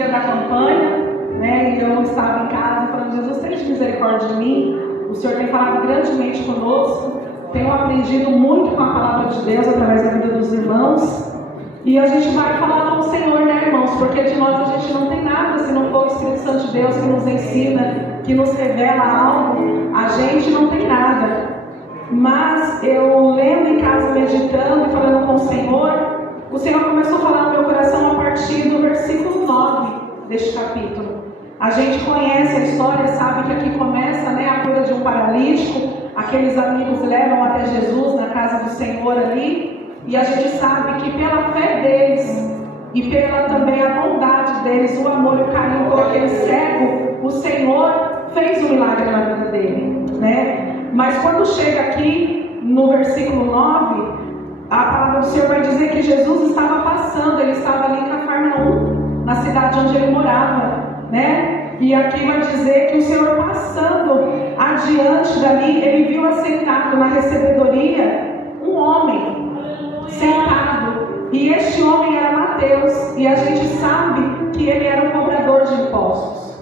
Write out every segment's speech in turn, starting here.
dia da campanha, né? E eu estava em casa falando: Jesus, tenha misericórdia de mim. O Senhor tem falado grandemente conosco. Tenho aprendido muito com a palavra de Deus através da vida dos irmãos. E a gente vai falar com o Senhor, né, irmãos? Porque de nós a gente não tem nada se não for o Espírito Santo de Deus que nos ensina, que nos revela algo. A gente não tem nada. Mas eu lendo em casa, meditando e falando com o Senhor começou a falar no meu coração a partir do versículo 9 deste capítulo. A gente conhece a história, sabe que aqui começa, né, a cura de um paralítico. Aqueles amigos levam até Jesus na casa do Senhor ali. E a gente sabe que pela fé deles e pela também a bondade deles, o amor e o carinho por aquele cego, o Senhor fez um milagre na vida dele, né? Mas quando chega aqui no versículo 9, a palavra do Senhor vai dizer que Jesus estava passando, ele estava ali em Cafarnaum, na cidade onde ele morava, né? E aqui vai dizer que o Senhor passando adiante dali, ele viu assentado na recebedoria um homem sentado, e este homem era Mateus, e a gente sabe que ele era um cobrador de impostos.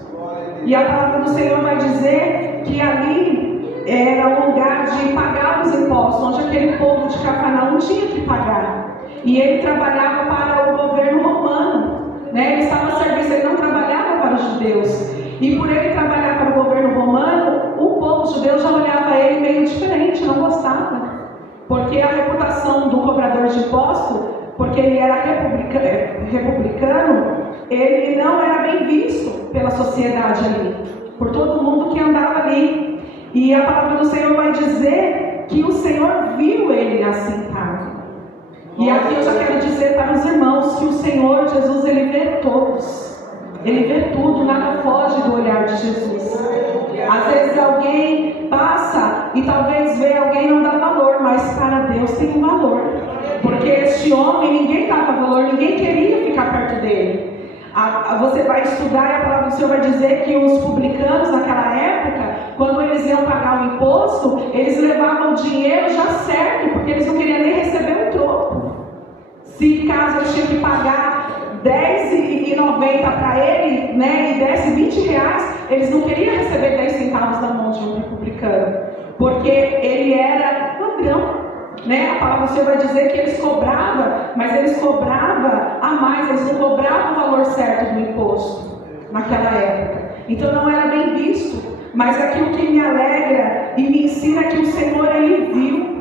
E a palavra do Senhor vai dizer que ali era um lugar de pagar os impostos, onde aquele povo de Cafarnaum tinha que pagar. E ele trabalhava para o governo romano, né? Ele estava a serviço, ele não trabalhava para os judeus. E por ele trabalhar para o governo romano, o povo judeu já olhava ele meio diferente, não gostava. Porque a reputação do cobrador de imposto, porque ele era republicano, ele não era bem visto pela sociedade ali, por todo mundo que andava ali. E a palavra do Senhor vai dizer que o Senhor viu ele assentado. E aqui eu já quero dizer para os irmãos que o Senhor Jesus, ele vê todos. Ele vê tudo, nada foge do olhar de Jesus. Às vezes alguém passa e talvez vê alguém e não dá valor, mas para Deus tem um valor. Porque este homem, ninguém dava valor, ninguém queria ficar perto dele. Você vai estudar e a palavra do Senhor vai dizer que os publicanos naquela época, quando eles iam pagar o imposto, eles levavam o dinheiro já certo, porque eles não queriam nem receber um troco. Se caso eles tinham que pagar R$10,90 para ele, né, e desse R$20, eles não queriam receber 10 centavos da mão de um republicano, porque ele era ladrão, né? A palavra do Senhor vai dizer que eles cobravam, mas eles cobravam a mais, eles não cobravam o valor certo do imposto naquela época, então não era bem visto. Mas aquilo que me alegra e me ensina é que o Senhor, ele viu.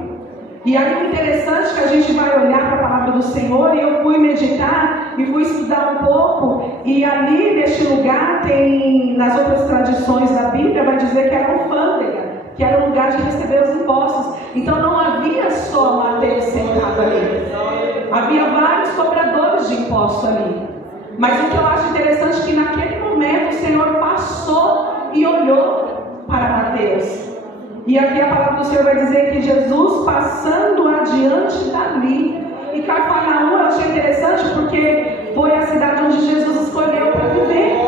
E aí o interessante é que a gente vai olhar para a palavra do Senhor, e eu fui meditar e fui estudar um pouco, e ali neste lugar tem, nas outras tradições da Bíblia, vai dizer que era alfândega, que era um lugar de receber os impostos. Então não havia só Mateus sentado ali, havia vários cobradores de impostos ali. Mas o que eu acho interessante é que naquele momento o Senhor passou e olhou para Mateus. E aqui a palavra do Senhor vai dizer que Jesus passando adiante dali. E Cafarnaum eu achei interessante porque foi a cidade onde Jesus escolheu para viver,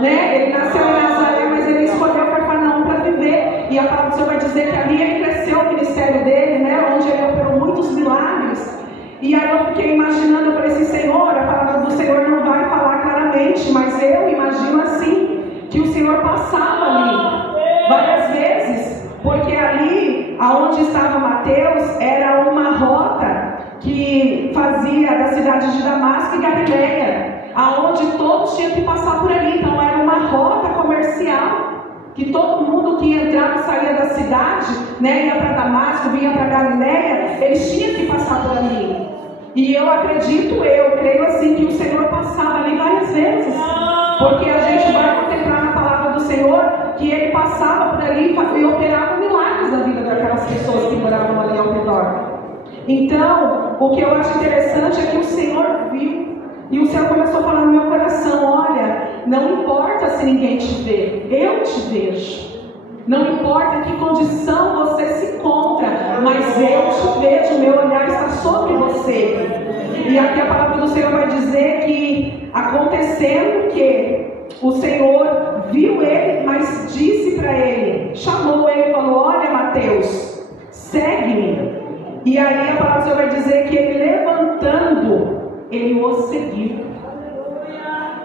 né? Ele nasceu em Nazaré, mas ele escolheu Cafarnaum para viver. E a palavra do Senhor vai dizer que ali ele cresceu o ministério dele, né? Onde ele operou muitos milagres. E aí eu fiquei imaginando, eu falei assim: Senhor, a palavra do Senhor não vai falar claramente, mas eu imagino assim, que o Senhor passava ali várias vezes. Porque ali, aonde estava Mateus, era uma rota que fazia da cidade de Damasco e Galileia, aonde todos tinham que passar por ali. Então era uma rota comercial, que todo mundo que entrava e saía da cidade, né, ia para Damasco, vinha para Galileia, eles tinham que passar por ali. E eu acredito, eu creio assim, que o Senhor passava ali várias vezes, porque a gente vai contemplar na palavra do Senhor que ele passava por ali e operava milagres na vida daquelas pessoas que moravam ali ao redor. Então, o que eu acho interessante é que o Senhor viu, e o Senhor começou a falar no meu coração: olha, não importa se ninguém te vê, eu te vejo. Não importa em que condição você se encontra, mas eu te vejo, o meu olhar está sobre você. E aqui a palavra do Senhor vai dizer que, acontecendo que o Senhor viu ele, mas disse para ele, chamou ele e falou: olha, Mateus, segue-me. E aí a palavra do Senhor vai dizer que ele, levantando, ele o seguiu.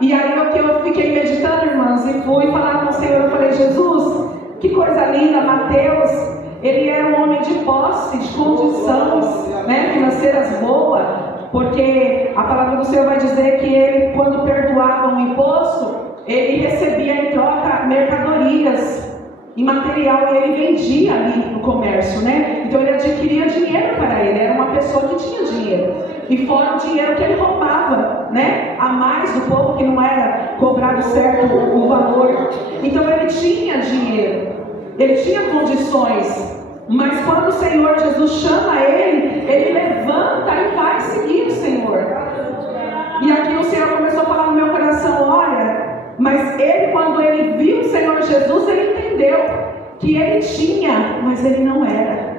E aí o que eu fiquei meditando, irmãs, e fui falar com o Senhor, eu falei, Jesus, que coisa linda, Mateus, ele era um homem de posse, de condições, né, financeiras boas, porque a palavra do Senhor vai dizer que ele, quando perdoava um imposto, ele recebia em troca mercadorias e material, e ele vendia ali no comércio, né? Então ele adquiria dinheiro para ele, era uma pessoa que tinha dinheiro. E fora o dinheiro que ele roubava, né? A mais do povo, que não era cobrado certo o valor. Então ele tinha dinheiro, ele tinha condições. Mas quando o Senhor Jesus chama ele, ele levanta e vai seguir o Senhor. E aqui o Senhor começou a falar no meu coração, olha, mas ele, quando ele viu o Senhor Jesus, ele entendeu que ele tinha, mas ele não era.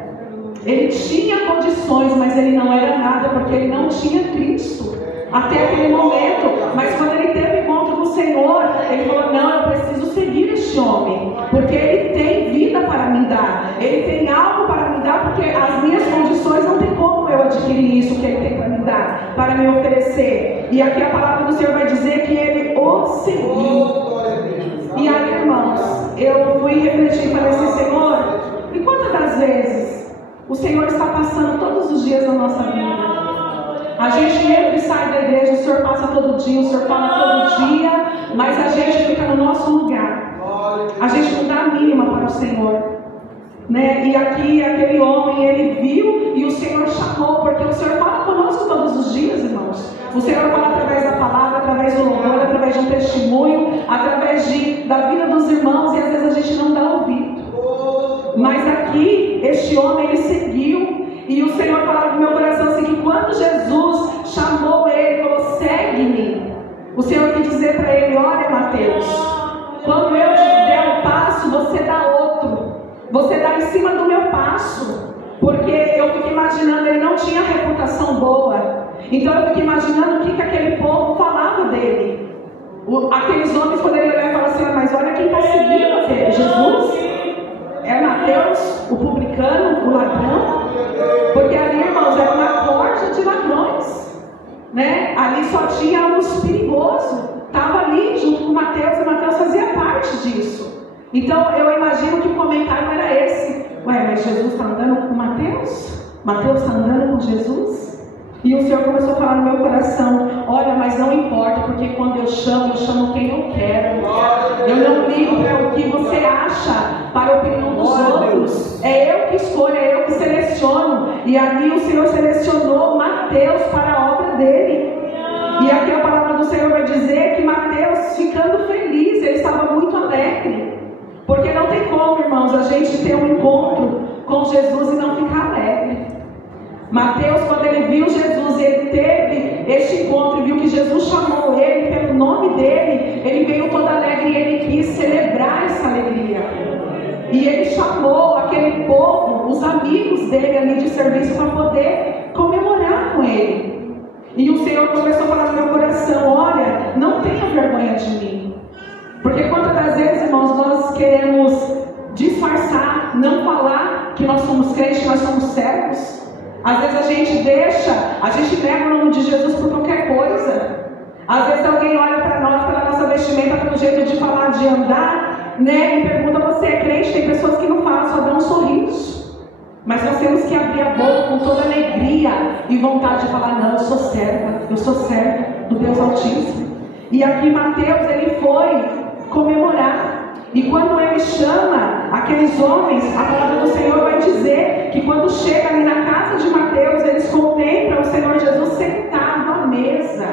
Ele tinha condições, mas ele não era nada, porque ele não tinha Cristo até aquele momento. Mas quando ele teve encontro com o Senhor, ele falou, não, eu preciso seguir este homem, porque ele tem vida para me dar, ele tem algo para me dar, porque as minhas condições não tem como eu adquirir isso que ele tem para me dar, para me oferecer. E aqui a palavra do Senhor vai dizer que ele o seguiu. E aí, irmãos, eu fui refletir e falei assim, Senhor, e quantas das vezes o Senhor está passando todos os dias da nossa vida? A gente entra e sai da igreja, o Senhor passa todo dia, o Senhor fala todo dia, mas a gente fica no nosso lugar. A gente não dá a mínima para o Senhor, né? E aqui aquele homem, ele viu e o Senhor chamou, porque o Senhor fala conosco todos os dias, irmãos. O Senhor fala através da palavra, através do louvor, através de um testemunho, através da vida dos irmãos, e às vezes a gente não dá ouvido. Mas aqui, este homem, ele seguiu, e o Senhor falava no meu coração assim, que quando Jesus chamou ele, falou, segue-me, o Senhor quis dizer para ele, olha, Mateus, quando eu te der um passo, você dá outro, você dá em cima do meu passo, porque eu fico imaginando, ele não tinha reputação boa, então eu fico imaginando o que aquele povo falava dele. Aqueles homens poderiam olhar e falar assim, mas olha quem está seguindo aquele, Jesus? É Mateus, o publicano, o ladrão? Porque ali, irmãos, era uma corte de ladrões, né? Ali só tinha os perigosos, estava ali junto com Mateus, e Mateus fazia parte disso. Então eu imagino que o comentário era esse, ué, mas Jesus está andando com Mateus? Mateus está andando com Jesus? E o Senhor começou a falar no meu coração, olha, mas não importa, porque quando eu chamo quem eu quero. Eu não ligo para o que você acha, para a opinião dos outros. É eu que escolho, é eu que seleciono. E ali o Senhor selecionou Mateus para a obra dele. E aqui a palavra do Senhor vai dizer que Mateus, ficando feliz, ele estava muito alegre. Porque não tem como, irmãos, a gente ter um encontro com Jesus e não ficar alegre. Mateus, quando ele viu Jesus, ele teve este encontro e viu que Jesus chamou ele pelo nome dele, ele veio todo alegre e ele quis celebrar essa alegria. E ele chamou aquele povo, os amigos dele ali de serviço, para poder comemorar com ele. E o Senhor começou a falar no meu coração, olha, não tenha vergonha de mim. Porque quantas das vezes, irmãos, nós queremos disfarçar, não falar que nós somos crentes, que nós somos servos. Às vezes a gente nega o nome de Jesus por qualquer coisa. Às vezes alguém olha para nós, pela nossa vestimenta, pelo jeito de falar, de andar, né? E pergunta, você é crente? Tem pessoas que não falam, só dão um sorriso. Mas nós temos que abrir a boca com toda alegria e vontade de falar, não, eu sou serva do Deus Altíssimo. E aqui Mateus, ele foi comemorar. E quando ele chama aqueles homens, a palavra do Senhor vai dizer que quando chega ali na casa de Mateus, eles contemplam o Senhor Jesus sentado à mesa.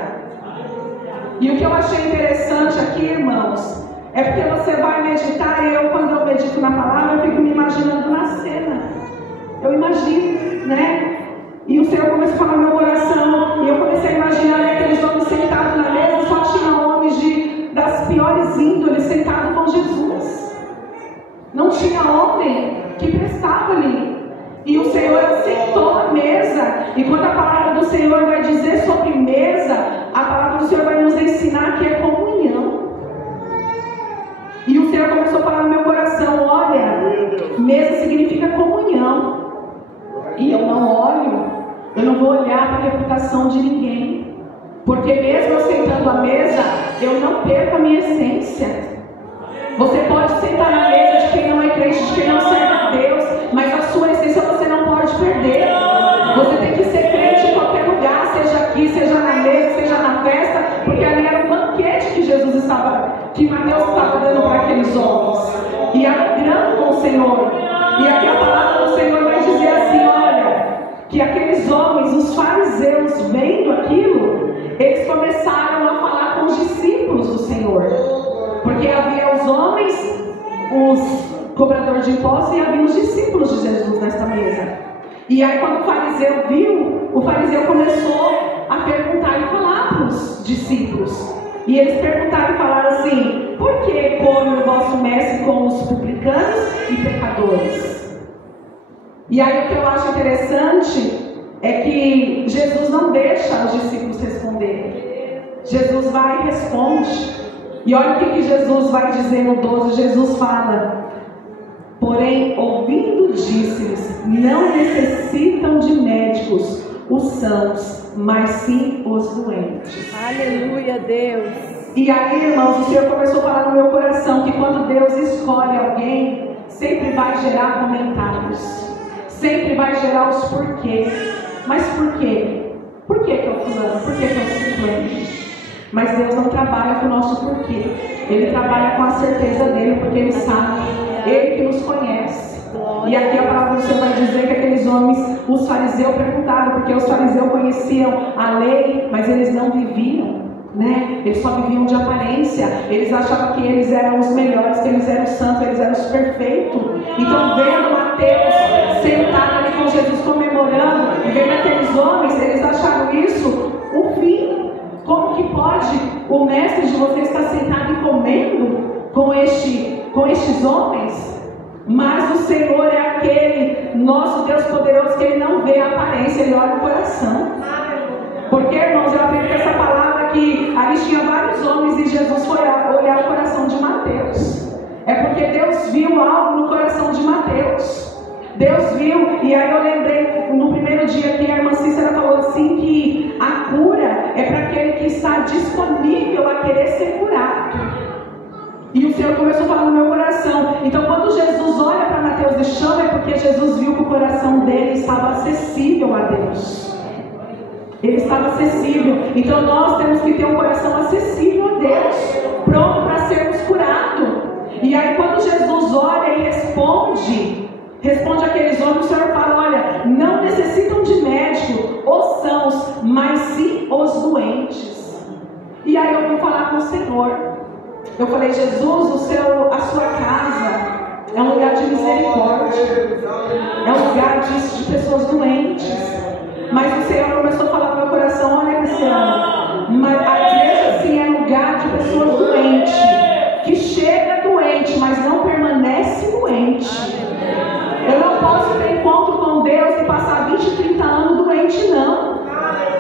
E o que eu achei interessante aqui, irmãos, é porque você vai meditar, e eu, quando eu medito na palavra, eu fico me imaginando na cena. Eu imagino, né? E o Senhor começou a falar no meu coração, e eu comecei a imaginar, né, aqueles homens sentados na mesa, só tinha homens das piores índoles sentados com Jesus. Não tinha homem que prestava ali. E o Senhor assentou a mesa. E quando a palavra do Senhor vai dizer sobre mesa, a palavra do Senhor vai nos ensinar que é comunhão. E o Senhor começou a falar no meu coração, olha, mesa significa comunhão. E eu não vou olhar para a reputação de ninguém. Porque mesmo eu sentando à mesa, eu não perco a minha essência. Você pode sentar na mesa de quem não é crente, de quem não serve a Deus, mas a sua essência você não pode perder. Você tem que ser crente em qualquer lugar, seja aqui, seja na mesa, seja na festa, porque ali era um banquete que Mateus estava dando para aqueles homens. E alegrando com o Senhor. E aqui a palavra do Senhor vai dizer assim, olha, que aqueles homens, os fariseus, vendo aquilo, eles começaram a falar com os discípulos do Senhor. Porque havia os homens, os cobradores de impostos, e havia os discípulos de Jesus nesta mesa. E aí quando o fariseu viu, o fariseu começou a perguntar e falar para os discípulos. E eles perguntaram e falaram assim, por que come o vosso mestre com os publicanos e pecadores? E aí o que eu acho interessante é que Jesus não deixa os discípulos responder. Jesus vai e responde. E olha o que Jesus vai dizer no 12. Jesus fala, porém, ouvindo, disse-lhes, não necessitam de médicos os sãos, mas sim os doentes. Aleluia, Deus. E aí, irmãos, o Senhor começou a falar no meu coração que quando Deus escolhe alguém, sempre vai gerar comentários, sempre vai gerar os porquês. Mas por quê? Por que que é o fulano? Por que que é o ciclano? Mas Deus não trabalha com o nosso porquê. Ele trabalha com a certeza dele, porque Ele sabe. Ele que nos conhece. E aqui a palavra do Senhor vai dizer que aqueles homens, os fariseus perguntaram, porque os fariseus conheciam a lei, mas eles não viviam, né? Eles só viviam de aparência. Eles achavam que eles eram os melhores, que eles eram os santos, eles eram os perfeitos. Então, vendo Mateus sentado ali com Jesus comemorando, e vendo aqueles homens, eles acharam isso o fim. Como que pode o mestre de vocês estar sentado e comendo com estes homens? Mas o Senhor é aquele nosso Deus poderoso que Ele não vê a aparência, Ele olha o coração. Porque, irmãos, eu aprendi com essa palavra que ali tinha vários homens e Jesus foi olhar o coração de Mateus. É porque Deus viu algo no coração de Mateus. Deus viu, e aí eu lembrei no primeiro dia que a irmã Cícera falou assim que a cura é para aquele que está disponível a querer ser curado. E o Senhor começou a falar no meu coração. Então quando Jesus olha para Mateus e chama, é porque Jesus viu que o coração dele estava acessível a Deus. Ele estava acessível. Então nós temos que ter um coração acessível a Deus, pronto para sermos curados. E aí quando Jesus olha e responde aqueles homens, o Senhor fala, olha, não necessitam de médico os sãos, mas sim os doentes. E aí eu vou falar com o Senhor. Eu falei, Jesus, a sua casa é um lugar de misericórdia, é um lugar de pessoas doentes. Mas o Senhor começou a falar no meu coração, olha, Cristiano, mas a igreja sim é lugar de pessoas doentes, que chega doente, mas não permanece doente. Eu não posso ter encontro com Deus e passar 20, 30 anos doente, não.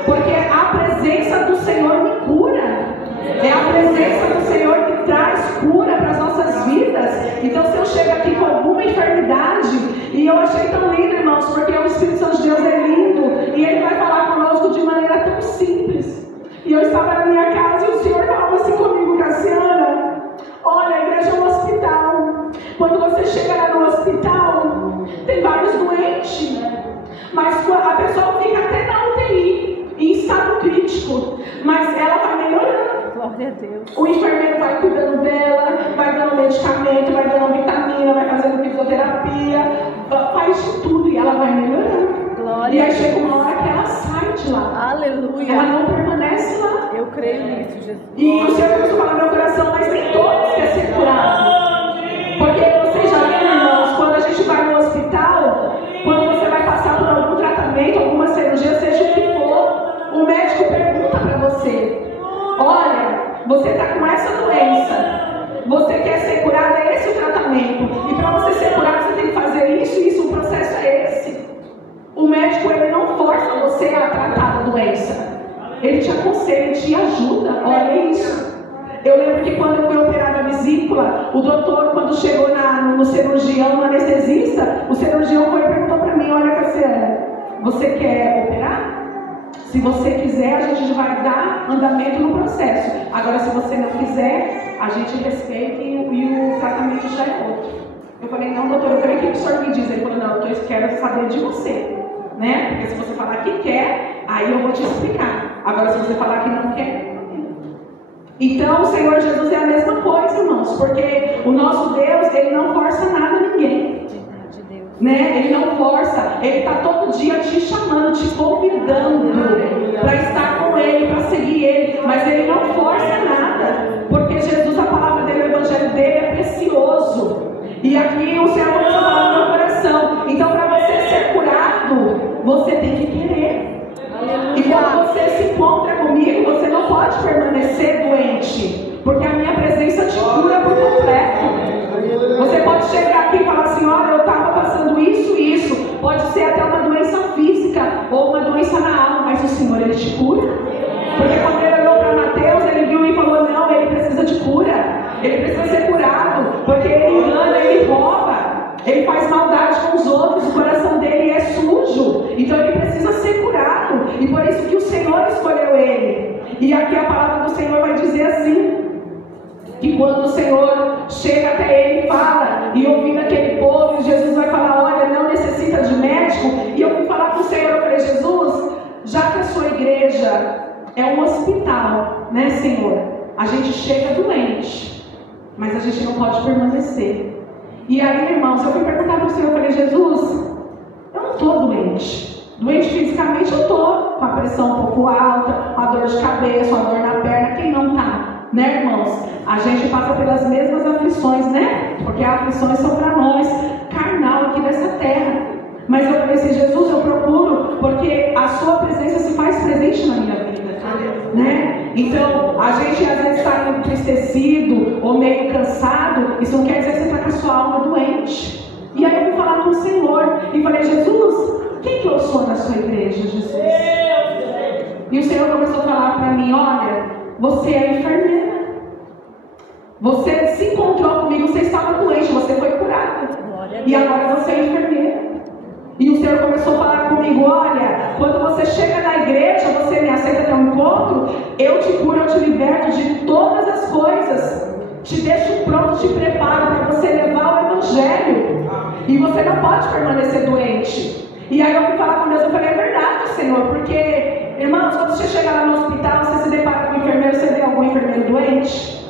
Porque a presença do Senhor me cura. É a presença do Senhor que traz cura para as nossas vidas. Então, se eu chego aqui com alguma enfermidade, e eu achei tão lindo, irmãos, porque o Espírito Santo de Deus é lindo, e Ele vai falar conosco de maneira tão simples. E eu estava na minha casa e o Senhor falava assim comigo, Cassiana, olha, a igreja é um hospital. Quando você chega lá no hospital, tem vários doentes, mas a pessoa fica até na UTI, em estado crítico, mas ela vai melhorando. Glória a Deus. O enfermeiro vai cuidando dela, vai dando medicamento, vai dando vitamina, vai fazendo fisioterapia, faz de tudo e ela vai melhorando. Glória. E aí chega uma hora que ela sai de lá. Aleluia. Ela não permanece lá. Eu creio nisso, Jesus. E o Senhor começou a falar no meu coração, mas nem todos querem ser curados. Porque vocês já viram, irmãos, quando a gente vai no hospital, quando você vai passar por algum tratamento, alguma cirurgia, seja o que for, o médico pergunta para você, olha, você está com essa doença, você quer ser curado, é esse o tratamento, e para você ser curado você tem que fazer isso, o processo é esse. O médico, ele não força você a tratar a doença, ele te aconselha, ele te ajuda, olha isso. Eu lembro que quando eu fui operar a vesícula, o doutor, quando chegou no cirurgião, no anestesista, o cirurgião foi e perguntou para mim, olha, Cassiana, você quer operar? Se você quiser, a gente vai dar andamento no processo. Agora, se você não quiser, a gente respeita e o tratamento já é outro. Eu falei, não, doutor, eu creio que o senhor me diz. Ele falou, não, eu quero saber de você, né? Porque se você falar que quer, aí eu vou te explicar. Agora, se você falar que não quer, não quer. Então, o Senhor Jesus é a mesma coisa, irmãos, porque o nosso Deus, Ele não força nada a ninguém. Né? Ele não força, Ele está todo dia te chamando, te convidando para estar com Ele, para seguir Ele, mas Ele não força nada, porque Jesus, a palavra dele, o evangelho dele é precioso, e aqui o Senhor começou a falar no meu coração. Então, para você ser curado, você tem que querer. E quando você se encontra comigo, você não pode permanecer doente, porque a minha presença te cura por completo. Você pode chegar aqui e falar assim, olha, eu estava passando isso e isso. Pode ser até uma doença física ou uma doença na alma, mas o Senhor, Ele te cura. Porque quando Ele olhou para Mateus, Ele viu e falou, não, ele precisa de cura. Ele precisa ser curado, porque ele engana, ele rouba, ele faz maldade com os outros, o coração dele é sujo. Então ele precisa ser curado. E por isso que o Senhor escolheu ele. E aqui a palavra do Senhor vai dizer assim, que quando o Senhor chega até ele e fala, e ouvindo aquele povo, Jesus vai falar, olha, não necessita de médico. E eu fui falar com o Senhor, eu falei, Jesus, já que a sua igreja é um hospital, né, Senhor? A gente chega doente, mas a gente não pode permanecer. E aí, irmãos, eu fui perguntar para o Senhor, eu falei, Jesus, eu não estou doente. Doente fisicamente eu estou, com a pressão um pouco alta, uma dor de cabeça, uma dor na perna, quem não está? Né, irmãos? A gente passa pelas mesmas aflições, né? Porque as aflições são para nós, carnal aqui dessa terra. Mas eu falei assim, Jesus, eu procuro, porque a sua presença se faz presente na minha vida, né? Então, a gente às vezes está entristecido ou meio cansado, isso não quer dizer que você está com a sua alma doente. E aí eu fui falar com o Senhor e falei, Jesus, quem que eu sou na sua igreja, Jesus? E o Senhor começou a falar para mim, olha, você é enfermeira. Você se encontrou comigo, você estava doente, você foi curada. E agora você é enfermeira. E o Senhor começou a falar comigo, olha, quando você chega na igreja, você me aceita ter um encontro, eu te curo, eu te liberto de todas as coisas. Te deixo pronto, te preparo para você levar o evangelho. E você não pode permanecer doente. E aí eu fui falar com Deus, eu falei, é verdade, Senhor, porque, irmãos, quando você chega lá no hospital, você se depara com o enfermeiro, você vê algum enfermeiro doente?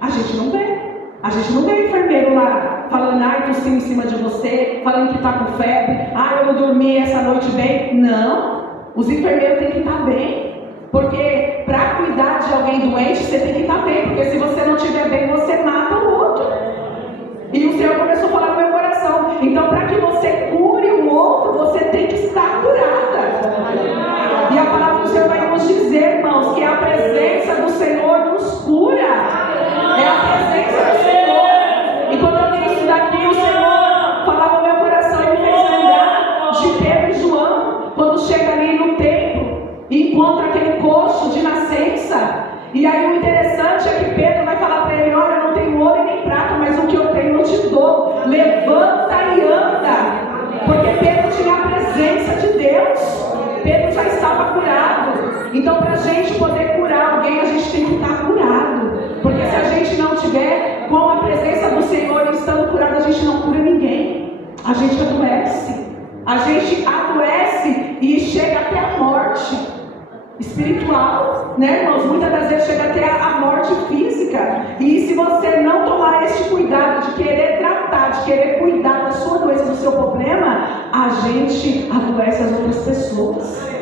A gente não vê. A gente não vê enfermeiro lá falando, ai, tossindo em cima de você, falando que está com febre, ai, eu não dormi essa noite bem. Não, os enfermeiros têm que estar bem, porque para cuidar de alguém doente, você tem que estar bem, porque se você não estiver bem, você mata o outro. E o Senhor começou a falar no meu coração, então para que você cure o outro, você tem que estar curada. E a palavra do Senhor vai nos dizer, irmãos, que a presença do Senhor nos cura. É a presença do Senhor. E quando eu li isso daqui, o Senhor falava no meu coração e me fez lembrar de Pedro e João, quando chega ali no templo e encontra aquele coxo de nascença. E aí o interessante é que Pedro vai falar para ele, olha, eu não tenho ouro e nem prata, mas o que eu tenho eu te dou. Levanta e anda. Porque Pedro tinha a presença de Deus. Pedro já estava curado. Então, para a gente poder curar alguém, a gente tem que estar curado. Porque se a gente não tiver com a presença do Senhor e estando curado, a gente não cura ninguém. A gente adoece. A gente adoece e chega até a morte espiritual, né, irmãos? Muitas das vezes chega até a morte física. E se você não tomar este cuidado de querer tratar, de querer cuidar da sua doença, do seu problema, a gente adoece as outras pessoas.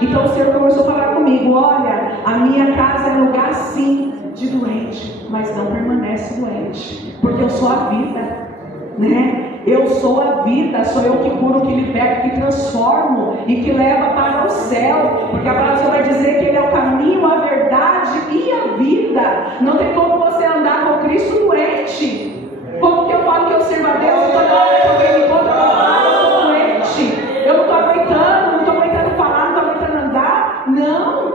Então o Senhor começou a falar comigo, olha, a minha casa é lugar sim de doente, mas não permanece doente, porque eu sou a vida, né? Eu sou a vida, sou eu que curo, que liberto, que transformo e que leva para o céu, porque a palavra vai dizer que Ele é o caminho, a verdade e a vida. Não tem como você andar com Cristo doente. Como que eu falo que eu sirvo a Deus? Eu toda hora que alguém me encontra, eu estou doente, eu não estou aguentando, não estou aguentando falar, não estou aguentando andar. Não,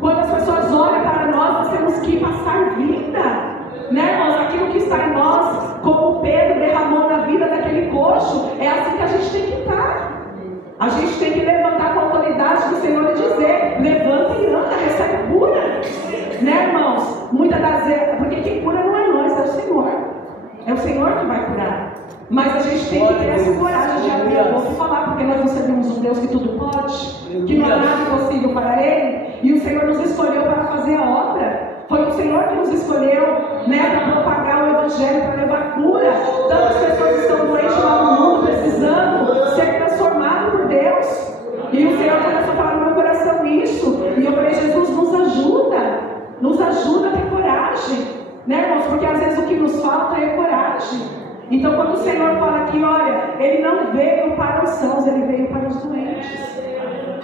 quando as pessoas olham para nós, nós temos que passar vida, né, irmãos? Aquilo que está em nós, como Pedro derramou na vida daquele coxo, é assim que a gente tem que estar. A gente tem que levantar com a autoridade do Senhor e dizer, Né, irmãos? Muitas das vezes, porque quem cura não é nós, é o Senhor. É o Senhor que vai curar. Mas a gente tem que ter essa coragem de abrir a boca e falar, porque nós não servimos um Deus que tudo pode, que não há nada impossível para Ele, e o Senhor nos escolheu para fazer a obra. Foi o Senhor que nos escolheu, né, para propagar o Evangelho, para levar cura. Tantas pessoas estão doentes lá no mundo, precisando ser transformadas por Deus. E o Senhor começou a falar no meu coração isso. E eu falei, Jesus, nos ajuda a ter coragem. Né, irmãos? Porque às vezes o que nos falta é coragem. Então, quando o Senhor fala aqui, olha, Ele não veio para os sãos, Ele veio para os doentes.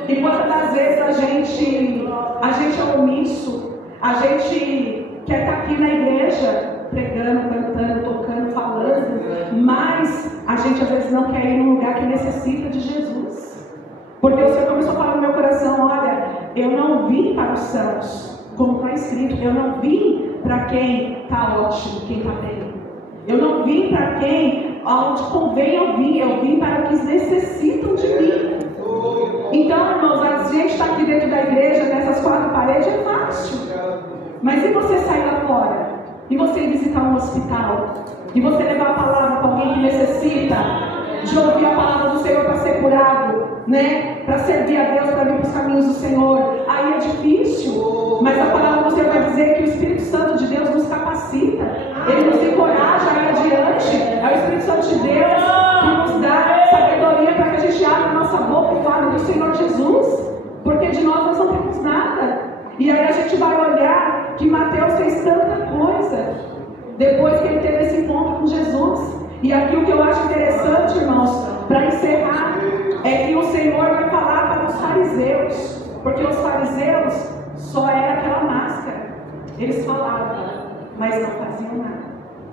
E quantas das vezes a gente é omisso, a gente quer estar aqui na igreja, pregando, cantando, tocando, falando, mas a gente às vezes não quer ir num lugar que necessita de Jesus. Porque o Senhor começou a falar no meu coração, olha, eu não vim para os sãos, como está escrito, eu não vim para quem está ótimo, quem está bem. Eu não vim para quem, onde convém eu vim para os que necessitam de mim. Então, irmãos, a gente está aqui dentro da igreja, nessas quatro paredes, é fácil. Mas e você sair lá fora? E você ir visitar um hospital? E você levar a palavra para alguém que necessita de ouvir a palavra do Senhor para ser curado, né? Para servir a Deus, para vir para os caminhos do Senhor. Aí é difícil, mas a palavra do Senhor vai dizer que o Espírito Santo de Deus nos capacita, Ele nos encoraja a ir adiante. É o Espírito Santo de Deus que nos dá sabedoria para que a gente abra a nossa boca e fale do Senhor Jesus, porque de nós não temos nada. E aí a gente vai olhar que Mateus fez tanta coisa depois que ele teve esse encontro com Jesus. E aqui o que eu acho interessante, irmãos, para encerrar, é que o Senhor vai falar para os fariseus, porque os fariseus só era aquela máscara. Eles falavam, mas não faziam nada,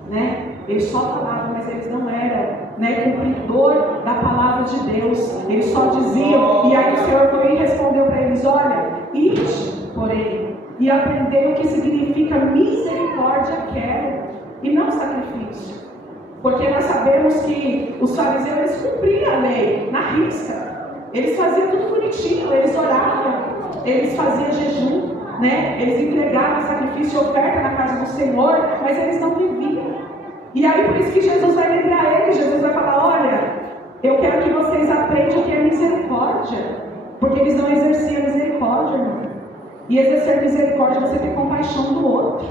né? Eles só falavam, mas eles não eram, né, cumpridor da palavra de Deus. Eles só diziam, e aí o Senhor foi e respondeu para eles, olha, ide, porém, e aprendei o que significa misericórdia quero, e não sacrifício. Porque nós sabemos que os fariseus, eles cumpriam a lei na risca. Eles faziam tudo bonitinho, eles oravam, eles faziam jejum, né? Eles entregavam sacrifício e oferta na casa do Senhor, mas eles não viviam. E aí por isso que Jesus vai lembrar eles, Jesus vai falar, olha, eu quero que vocês aprendam o que é misericórdia, porque eles não exerciam misericórdia, irmão. E exercer misericórdia é você ter compaixão do outro,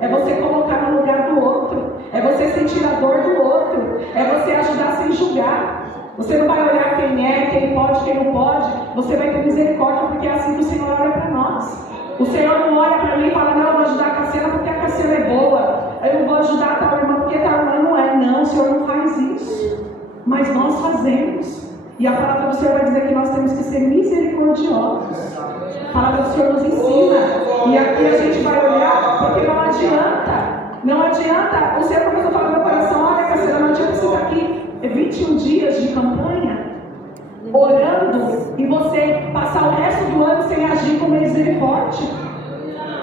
é você colocar no lugar do outro, é você sentir a dor do outro, é você ajudar sem julgar. Você não vai olhar quem é, quem pode, quem não pode, você vai ter misericórdia, porque é assim que o Senhor olha para nós. O Senhor não olha para mim e fala, não, eu vou ajudar a Cassiana porque a Cassiana é boa, eu não vou ajudar a tal irmã porque tal irmã não é. Não, o Senhor não faz isso, mas nós fazemos. E a palavra do Senhor vai dizer que nós temos que ser misericordiosos. A palavra do Senhor nos ensina, e aqui a gente vai olhar, porque não adianta, o Senhor começou a falar no meu coração, olha Cassiana, não adianta você estar aqui 21 dias de campanha, orando, e você passar o resto do ano sem agir com misericórdia.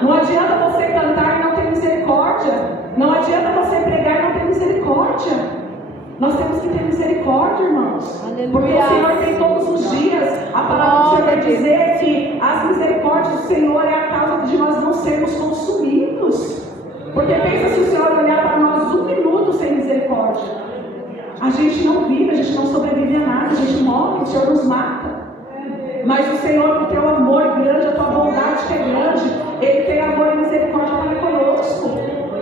Não adianta você cantar e não ter misericórdia. Não adianta você pregar e não ter misericórdia. Nós temos que ter misericórdia, irmãos. Aleluia. Porque o Senhor tem todos os dias. A palavra do Senhor vai dizer que as misericórdias do Senhor é a causa de nós não sermos consumidos. Porque pensa se o Senhor olhar para nós um minuto sem misericórdia, a gente não vive, a gente não sobrevive a nada, a gente morre, o Senhor nos mata. Mas o Senhor, com o teu amor grande, a tua bondade que é grande, Ele tem amor e misericórdia para conosco.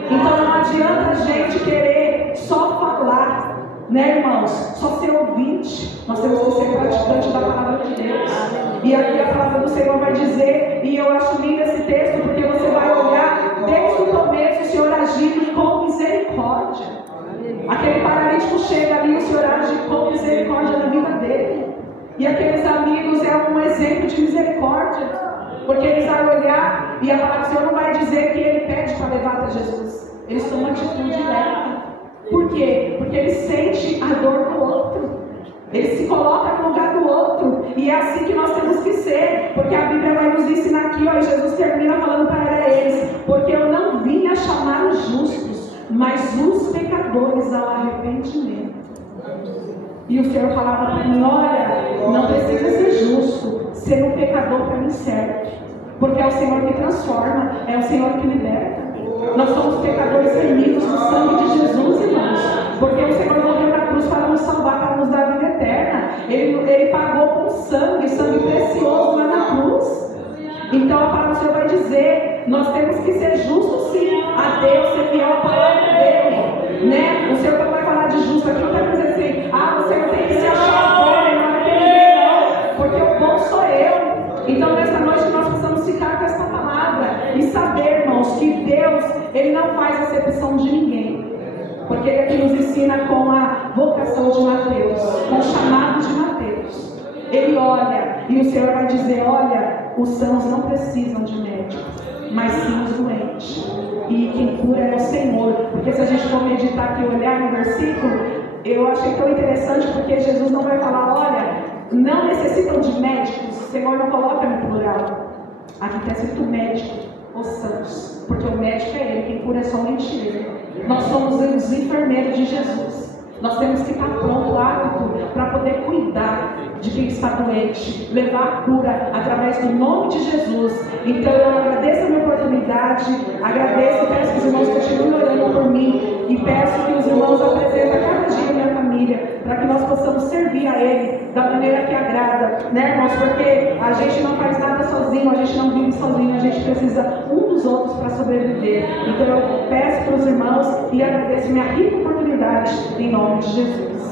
Então não adianta a gente querer só falar, né, irmãos? Só ser ouvinte. Nós temos que ser praticante da palavra de Deus. E aqui a palavra do Senhor vai dizer, e eu acho lindo esse texto, porque você vai olhar desde o começo o Senhor agindo com misericórdia. Aquele paralítico chega ali, o Senhor age com misericórdia na vida dele. E aqueles amigos é um exemplo de misericórdia, porque eles vão olhar e a palavra do Senhor não vai dizer que ele pede para levar até Jesus. Eles tomam atitude leve. Por quê? Porque ele sente a dor do outro. Ele se coloca no lugar do outro. E é assim que nós temos que ser. Porque a Bíblia vai nos ensinar aqui, ó, e Jesus termina falando para eles, porque eu não vim a chamar os justos, mas os pecadores ao arrependimento. E o Senhor falava para mim, olha, não precisa ser justo, ser um pecador para mim serve. Porque é o Senhor que transforma, é o Senhor que liberta. Nós somos pecadores remidos no sangue de Jesus, irmãos. Porque o Senhor morreu na cruz para nos salvar, para nos dar a vida eterna. Ele pagou com sangue precioso lá na cruz. Então a palavra do Senhor vai dizer, nós temos que ser justos sim a Deus, ser fiel à palavra dele, né? O Senhor não vai falar de justo aqui, não vai dizer assim, você não tem que se achar bom, não vai ter não, porque o bom sou eu. Então nessa noite nós precisamos ficar com essa palavra e saber, irmãos, que Deus, Ele não faz acepção de ninguém. Porque Ele aqui nos ensina com a vocação de Mateus, com o chamado de Mateus. Ele olha e o Senhor vai dizer, olha, os sãos não precisam de médico, mas sim os doentes. E quem cura é o Senhor. Porque se a gente for meditar aqui e olhar no versículo, eu achei tão interessante, porque Jesus não vai falar, olha, não necessitam de médicos. O Senhor não coloca no plural. Aqui está escrito médico, os sãos. Porque o médico é Ele, quem cura é somente Ele. Nós somos os enfermeiros de Jesus. Nós temos que estar pronto, apto, para poder cuidar de quem está doente, levar a cura através do nome de Jesus. Então eu agradeço a minha oportunidade, agradeço e peço que os irmãos continuem orando por mim e peço que os irmãos apresentem cada dia a minha família, para que nós possamos servir a Ele da maneira que agrada, né, irmãos? Porque a gente não faz nada sozinho, a gente não vive sozinho, a gente precisa um dos outros para sobreviver. Então eu peço para os irmãos e agradeço minha rica oportunidade em nome de Jesus.